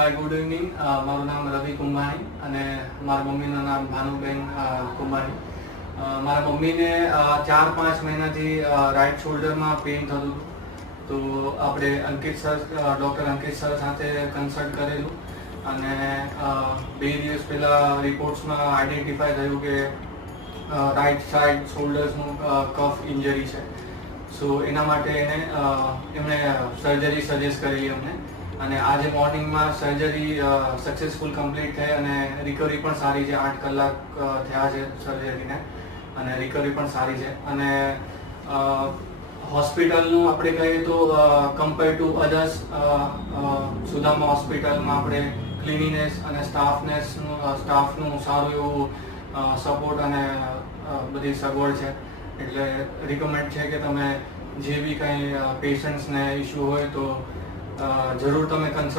હાય, good evening. મારું નામ રવિ કુંભાણી અને મારા મમ્મીનું નામ ભાનુબેન કુંભાણી. મારા મમ્મીને 4-5 મહિનાથી રાઈટ શોલ્ડરમાં પેઇન થતું હતું. તો આપણે ડૉક્ટર અંકિત સર સાથે કન્સલ્ટ કરેલું અને 2 દિવસ પહેલાં રિપોર્ટ્સમાં આઈડેન્ટિફાય થયું કે રાઈટ સાઈડ શોલ્ડર્સનું કફ ઇન્જરી છે. સો એના માટે એમણે સર્જરી સજેસ્ટ કરી અમને, અને આજે મોર્નિંગમાં સર્જરી સક્સેસફુલ કમ્પ્લીટ થઈ અને રિકવરી પણ સારી છે. 8 કલાક થયા છે સર્જરીને અને રિકવરી પણ સારી છે. અને હોસ્પિટલનું આપણે કહીએ તો કમ્પેર ટુ અધર્સ સુદામા હોસ્પિટલમાં આપણે ક્લિનિનેસ અને સ્ટાફનું સારું એવું સપોર્ટ અને બધી સગવડ છે. એટલે રિકમેન્ડ છે કે તમે જે બી કંઈ પેશન્ટ્સને ઇશ્યુ હોય તો જરૂર તમે કન્સલ્ટ